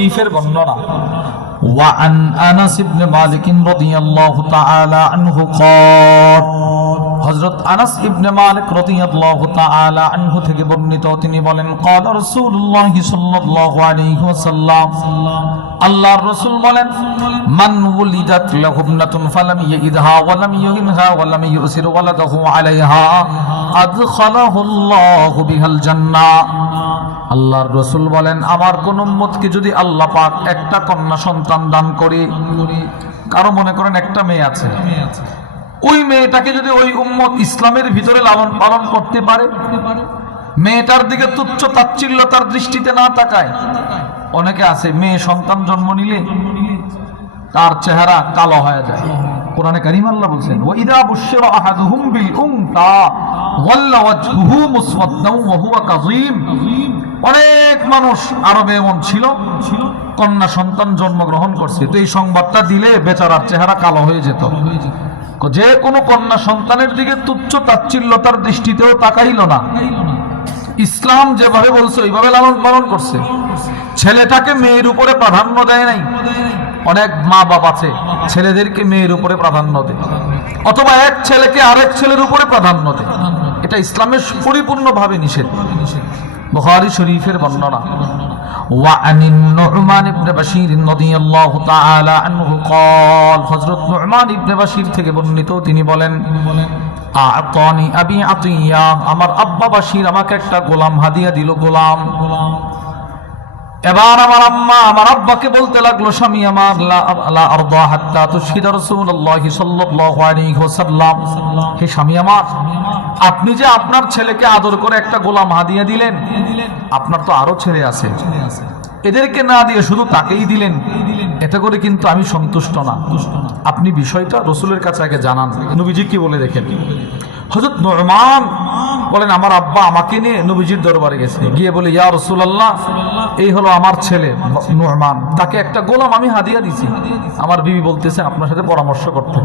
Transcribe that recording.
শরীফের বর্ণনা وعن أنس بن مالك رضي الله تعالى عنه قال হযরত আনাস ইবনে মালিক রাদিয়াল্লাহু তাআলা আনহু থেকে বর্ণিত তিনি বলেন قال رسول الله صلى الله عليه وسلم আল্লাহর রাসূল বলেন মান উলিদাত লাহু ইবনাতুন ফালাম ইয়াইদহা ওয়া লাম ইউহিনহা ওয়া লাম ইউসির ওয়ালাদাহু আলাইহা আদখালাহুল্লাহু বিহাল জান্নাহ। আল্লাহর রাসূল বলেন আমার কোন উম্মতকে যদি আল্লাহ পাক একটা কন্যা সন্তান দান করে, কারো মনে করেন একটা মেয়ে আছে, ওই মেয়েটাকে যদি ওই উম্মত ইসলামের ভিতরে লালন পালন করতে পারে, মেয়েটার দিকে তুচ্ছ তাচ্ছিল্যতার দৃষ্টিতে না তাকায়। অনেকে আছে মেয়ে সন্তান জন্ম নিলে তার চেহারা কালো হয়ে যায়। কোরআনে কারীম আল্লাহ বলেন ওয়া ইযা বুশিরা আহাদুহুম বিল উনসা ওয়াল্লা ওয়াজহুহু মুসওয়াদ্দান ওয়া হুয়া কাযীম। অনেক মানুষ আরবে এমন ছিল কন্যা সন্তান জন্মগ্রহণ করছে, তো এই সংবাদটা দিলে বেচারার চেহারা কালো হয়ে যেত। যে কোনো কন্যা সন্তানের দিকে তুচ্ছ তাচ্ছিল্যতার দৃষ্টিতেও তাকাইল না, ইসলাম যেভাবে বলছে ওইভাবে লালন পালন করছে। ছেলেটাকে মেয়ের উপরে প্রাধান্য দেয় নাই। অনেক মা বাবা আছে ছেলেদেরকে মেয়ের উপরে প্রাধান্য দেয়, অথবা এক ছেলেকে আরেক ছেলের উপরে প্রাধান্য দেয়। এটা ইসলামের পরিপূর্ণভাবে নিষেধ। বুখারী শরীফের বর্ণনা وعن النعمان بن بشير رضي الله تعالى عنه قال হযরত নু'মান ইবনে বাশির থেকে বর্ণিত তিনি বলেন আ'তানি আবি আতিয়া, আমার আব্বা বাশির আমাকে একটা গোলাম হাদিয়া দিল। গোলাম। এবার আমার আম্মা আমার আব্বাকে বলতে লাগলো, স্বামী আমার লা আরদা হাত্তা তুশহিদা রাসূলুল্লাহ সাল্লাল্লাহু আলাইহি ওয়াসাল্লাম, হে স্বামী আমার, আপনি যে আপনার ছেলেকে আদর করে একটা গোলাম হাদিয়া দিলেন, আপনার তো আরো ছেলে আছে, এদেরকে না দিয়ে শুধু তাকেই দিলেন, এতে করে কিন্তু আমি সন্তুষ্ট না। আপনি বিষয়টা রাসূলের কাছে আগে জানান, নবীজি কি বলে দেখেন। হযরত নু'মান বলেন আমার আব্বা আমাকে নিয়ে নবীজির দরবারে গেছে, গিয়ে বলে ইয়া রাসূলুল্লাহ, এই হলো আমার ছেলে নু'মান, তাকে একটা গোলাম আমি হাদিয়া দিছি। আমার বিবি বলতেছে আপনার সাথে পরামর্শ করতে।